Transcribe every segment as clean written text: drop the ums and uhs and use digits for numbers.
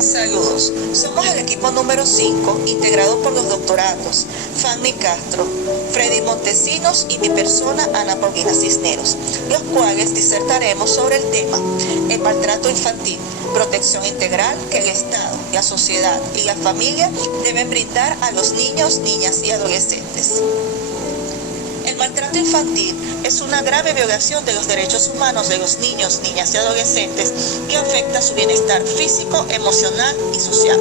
Saludos, somos el equipo número 5, integrado por los doctorandos Fanny Castro, Freddy Montesinos y mi persona, Ana Paulina Cisneros, los cuales disertaremos sobre el tema el maltrato infantil, protección integral que el Estado, la sociedad y la familia deben brindar a los niños, niñas y adolescentes. El maltrato infantil es una grave violación de los derechos humanos de los niños, niñas y adolescentes que afecta su bienestar físico, emocional y social.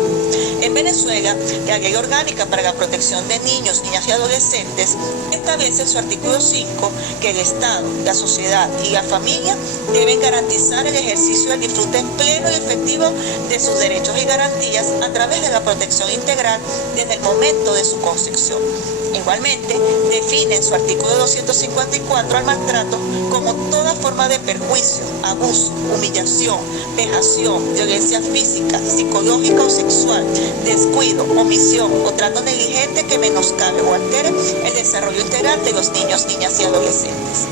En Venezuela, la Ley Orgánica para la Protección de Niños, Niñas y Adolescentes establece en su artículo 5 que el Estado, la sociedad y la familia deben garantizar el ejercicio del disfrute pleno y efectivo de sus derechos y garantías a través de la protección integral desde el momento de su concepción. Igualmente, define en su artículo 254 al maltrato como toda forma de perjuicio, abuso, humillación, vejación, violencia física, psicológica o sexual, descuido, omisión o trato negligente que menoscabe o altere el desarrollo integral de los niños, niñas y adolescentes.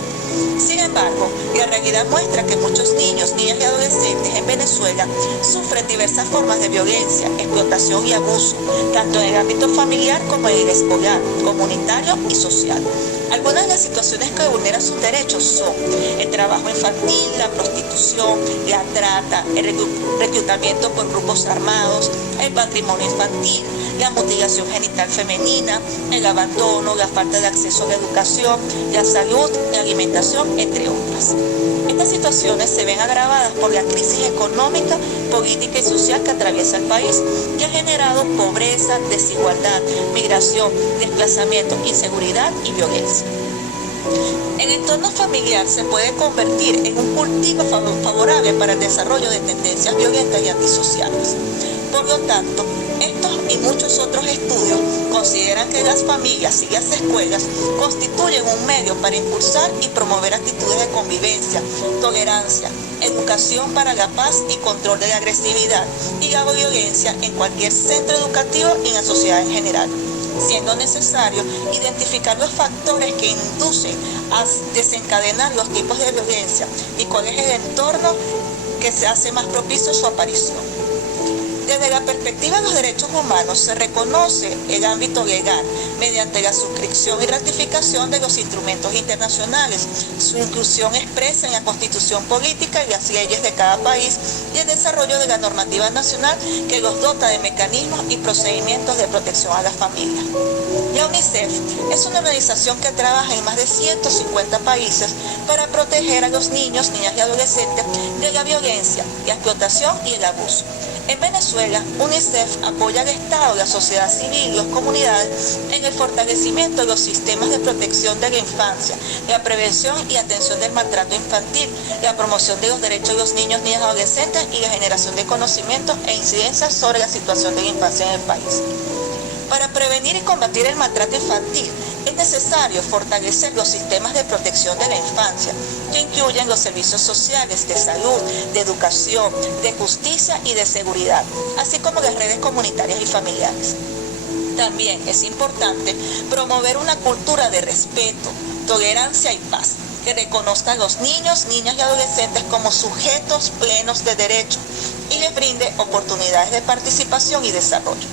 Sin embargo, la realidad muestra que muchos niños, niñas y adolescentes en Venezuela sufren diversas formas de violencia, explotación y abuso, tanto en el ámbito familiar como en el escolar, comunitario y social. Algunas de las situaciones que vulneran sus derechos son el trabajo infantil, la prostitución, la trata, el reclutamiento por grupos armados, el patrimonio infantil, la mutilación genital femenina, el abandono, la falta de acceso a la educación, la salud, la alimentación, entre otras. Estas situaciones se ven agravadas por la crisis económica, política y social que atraviesa el país, que ha generado pobreza, desigualdad, migración, desplazamiento, inseguridad y violencia. El entorno familiar se puede convertir en un cultivo favorable para el desarrollo de tendencias violentas y antisociales. Por lo tanto, estos y muchos otros estudios consideran que las familias y las escuelas constituyen un medio para impulsar y promover actitudes de convivencia, tolerancia, educación para la paz y control de la agresividad y la violencia en cualquier centro educativo y en la sociedad en general, siendo necesario identificar los factores que inducen a desencadenar los tipos de violencia y cuál es el entorno que se hace más propicio a su aparición. Desde la perspectiva de los derechos humanos se reconoce el ámbito legal mediante la suscripción y ratificación de los instrumentos internacionales, su inclusión expresa en la constitución política y las leyes de cada país y el desarrollo de la normativa nacional que los dota de mecanismos y procedimientos de protección a las familias. La UNICEF es una organización que trabaja en más de 150 países para proteger a los niños, niñas y adolescentes de la violencia, la explotación y el abuso. En Venezuela, UNICEF apoya al Estado, la sociedad civil y las comunidades en el fortalecimiento de los sistemas de protección de la infancia, la prevención y atención del maltrato infantil, la promoción de los derechos de los niños, niñas y adolescentes y la generación de conocimientos e incidencias sobre la situación de la infancia en el país. Para prevenir y combatir el maltrato infantil, es necesario fortalecer los sistemas de protección de la infancia, que incluyen los servicios sociales, de salud, de educación, de justicia y de seguridad, así como las redes comunitarias y familiares. También es importante promover una cultura de respeto, tolerancia y paz, que reconozca a los niños, niñas y adolescentes como sujetos plenos de derechos y les brinde oportunidades de participación y desarrollo.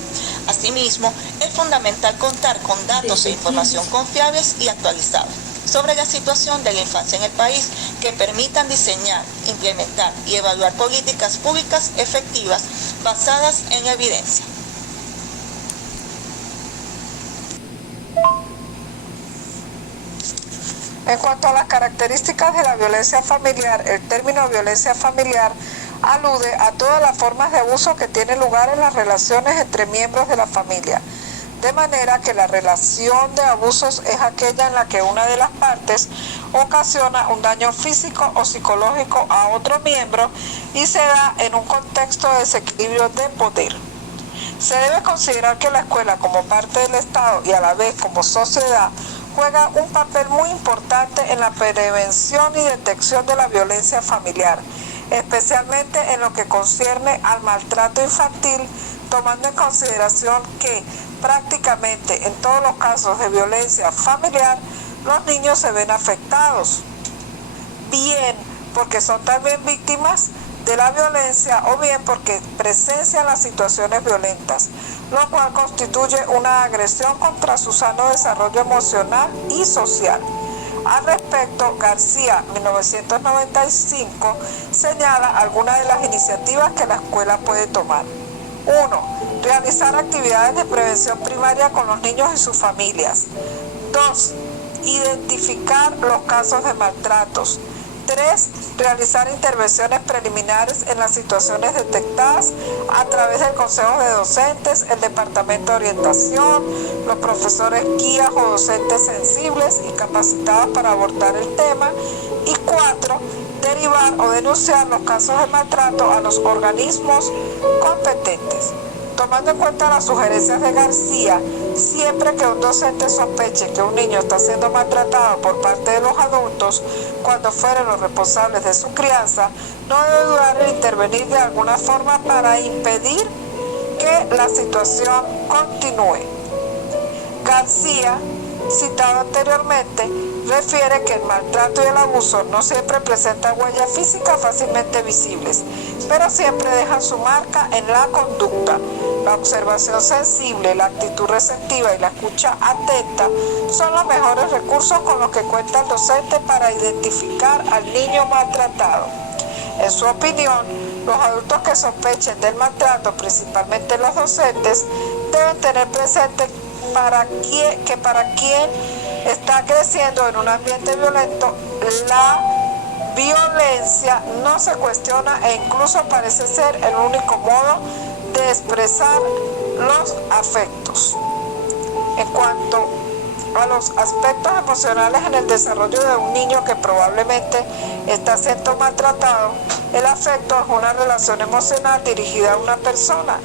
Asimismo, es fundamental contar con datos e información confiables y actualizados sobre la situación de la infancia en el país que permitan diseñar, implementar y evaluar políticas públicas efectivas basadas en la evidencia. En cuanto a las características de la violencia familiar, el término violencia familiar alude a todas las formas de abuso que tienen lugar en las relaciones entre miembros de la familia, de manera que la relación de abusos es aquella en la que una de las partes ocasiona un daño físico o psicológico a otro miembro y se da en un contexto de desequilibrio de poder. Se debe considerar que la escuela, como parte del Estado y a la vez como sociedad, juega un papel muy importante en la prevención y detección de la violencia familiar, especialmente en lo que concierne al maltrato infantil, tomando en consideración que prácticamente en todos los casos de violencia familiar, los niños se ven afectados, bien porque son también víctimas de la violencia o bien porque presencian las situaciones violentas, lo cual constituye una agresión contra su sano desarrollo emocional y social. Al respecto, García, 1995, señala algunas de las iniciativas que la escuela puede tomar. 1. Realizar actividades de prevención primaria con los niños y sus familias. 2. Identificar los casos de maltratos. 3. Realizar intervenciones preliminares en las situaciones detectadas a través del Consejo de Docentes, el Departamento de Orientación, los profesores guías o docentes sensibles y capacitados para abordar el tema. Y 4. Derivar o denunciar los casos de maltrato a los organismos competentes. Tomando en cuenta las sugerencias de García, siempre que un docente sospeche que un niño está siendo maltratado por parte de los adultos, cuando fueren los responsables de su crianza, no debe dudar en intervenir de alguna forma para impedir que la situación continúe. García, citado anteriormente, refiere que el maltrato y el abuso no siempre presentan huellas físicas fácilmente visibles, pero siempre dejan su marca en la conducta. La observación sensible, la actitud receptiva y la escucha atenta son los mejores recursos con los que cuenta el docente para identificar al niño maltratado. En su opinión, los adultos que sospechen del maltrato, principalmente los docentes, deben tener presente que para quien está creciendo en un ambiente violento, la violencia no se cuestiona e incluso parece ser el único modo de expresar los afectos. En cuanto a los aspectos emocionales en el desarrollo de un niño que probablemente está siendo maltratado, el afecto es una relación emocional dirigida a una persona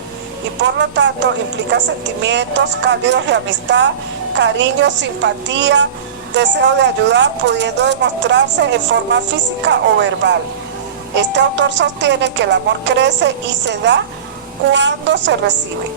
y por lo tanto implica sentimientos cálidos de amistad, cariño, simpatía, deseo de ayudar, pudiendo demostrarse en forma física o verbal. Este autor sostiene que el amor crece y se da cuando se recibe.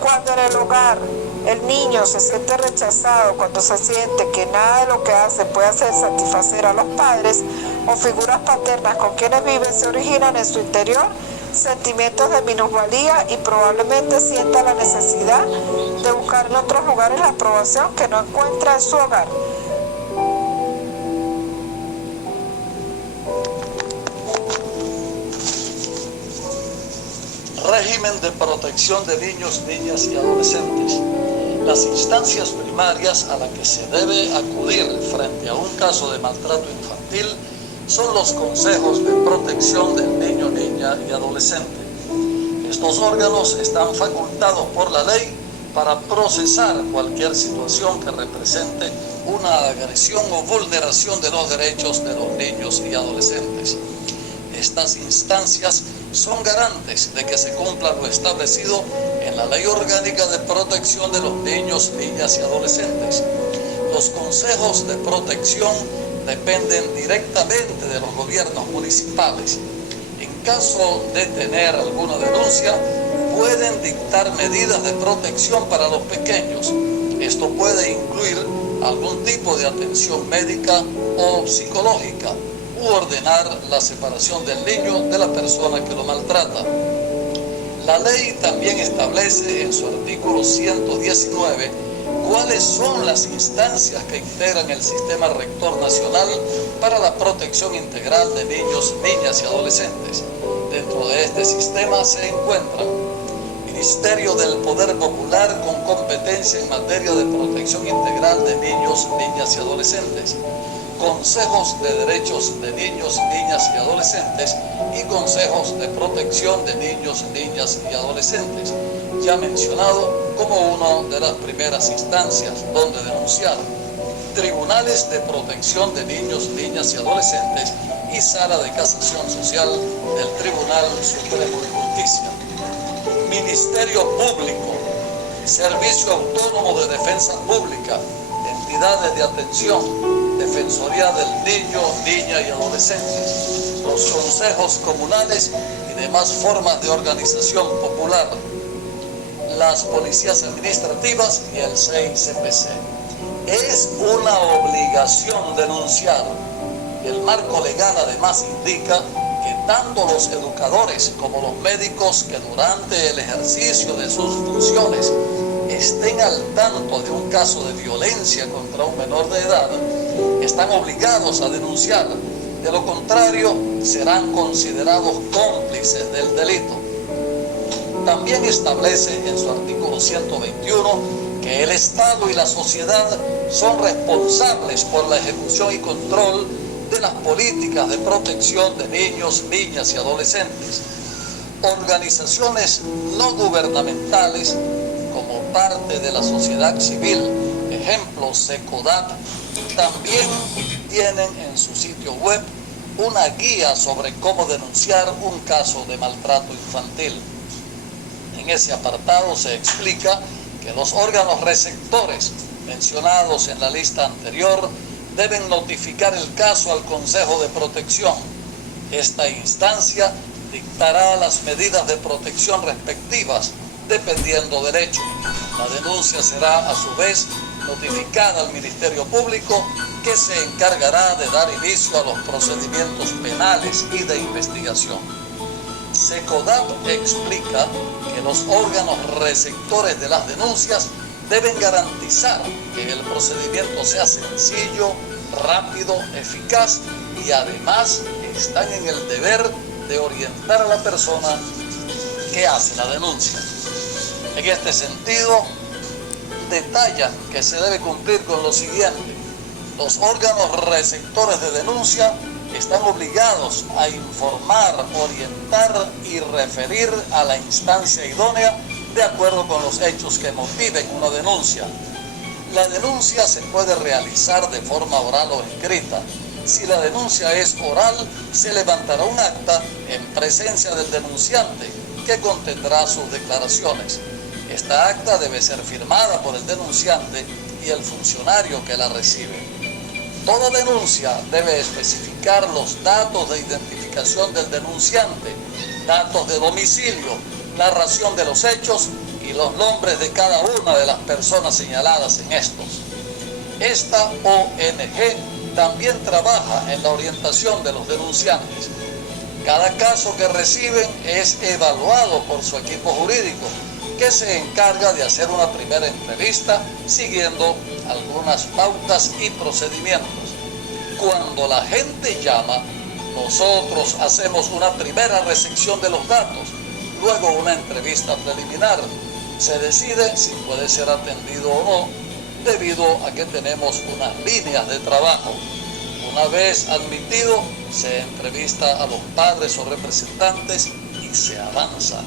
Cuando en el hogar el niño se siente rechazado, cuando se siente que nada de lo que hace puede hacer satisfacer a los padres o figuras paternas con quienes vive, se originan en su interior sentimientos de minusvalía y probablemente sienta la necesidad de buscar en otros lugares la aprobación que no encuentra en su hogar. Régimen de protección de niños, niñas y adolescentes. Las instancias primarias a las que se debe acudir frente a un caso de maltrato infantil son los consejos de protección del niño, niña y adolescente. Estos órganos están facultados por la ley para procesar cualquier situación que represente una agresión o vulneración de los derechos de los niños y adolescentes. Estas instancias son garantes de que se cumpla lo establecido en la Ley Orgánica de Protección de los Niños, Niñas y Adolescentes. Los consejos de protección dependen directamente de los gobiernos municipales. En caso de tener alguna denuncia, pueden dictar medidas de protección para los pequeños. Esto puede incluir algún tipo de atención médica o psicológica u ordenar la separación del niño de la persona que lo maltrata. La ley también establece en su artículo 119 cuáles son las instancias que integran el Sistema Rector Nacional para la Protección Integral de Niños, Niñas y Adolescentes. Dentro de este sistema se encuentran Ministerio del Poder Popular con competencia en materia de protección integral de niños, niñas y adolescentes, consejos de derechos de niños, niñas y adolescentes y consejos de protección de niños, niñas y adolescentes, ya mencionado como una de las primeras instancias donde denunciar, tribunales de protección de niños, niñas y adolescentes y sala de casación social del Tribunal Supremo de Justicia, Ministerio Público, Servicio Autónomo de Defensa Pública, entidades de atención, Defensoría del Niño, Niña y Adolescentes, los consejos comunales y demás formas de organización popular, las policías administrativas y el CICPC. Es una obligación denunciar. El marco legal además indica que tanto los educadores como los médicos que durante el ejercicio de sus funciones estén al tanto de un caso de violencia contra un menor de edad, están obligados a denunciar. De lo contrario, serán considerados cómplices del delito. También establece en su artículo 121 que el Estado y la sociedad son responsables por la ejecución y control de las políticas de protección de niños, niñas y adolescentes. Organizaciones no gubernamentales como parte de la sociedad civil, ejemplo SECODAT, también tienen en su sitio web una guía sobre cómo denunciar un caso de maltrato infantil. En ese apartado se explica que los órganos receptores mencionados en la lista anterior deben notificar el caso al Consejo de Protección. Esta instancia dictará las medidas de protección respectivas dependiendo del hecho. La denuncia será a su vez notificada al Ministerio Público, que se encargará de dar inicio a los procedimientos penales y de investigación. SECODAT explica que los órganos receptores de las denuncias deben garantizar que el procedimiento sea sencillo, rápido, eficaz y además están en el deber de orientar a la persona que hace la denuncia. En este sentido, detallan que se debe cumplir con lo siguiente: los órganos receptores de denuncia están obligados a informar, orientar y referir a la instancia idónea de acuerdo con los hechos que motiven una denuncia. La denuncia se puede realizar de forma oral o escrita. Si la denuncia es oral, se levantará un acta en presencia del denunciante que contendrá sus declaraciones. Esta acta debe ser firmada por el denunciante y el funcionario que la recibe. Toda denuncia debe especificar los datos de identificación del denunciante, datos de domicilio, narración de los hechos y los nombres de cada una de las personas señaladas en estos. Esta ONG también trabaja en la orientación de los denunciantes. Cada caso que reciben es evaluado por su equipo jurídico, que se encarga de hacer una primera entrevista siguiendo algunas pautas y procedimientos. Cuando la gente llama, nosotros hacemos una primera recepción de los datos, luego una entrevista preliminar. Se decide si puede ser atendido o no, debido a que tenemos unas líneas de trabajo. Una vez admitido, se entrevista a los padres o representantes y se avanza.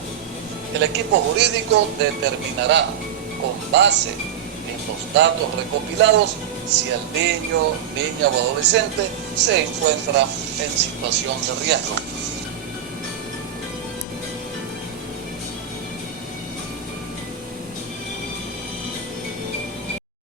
El equipo jurídico determinará, con base en los datos recopilados, si el niño, niña o adolescente se encuentra en situación de riesgo.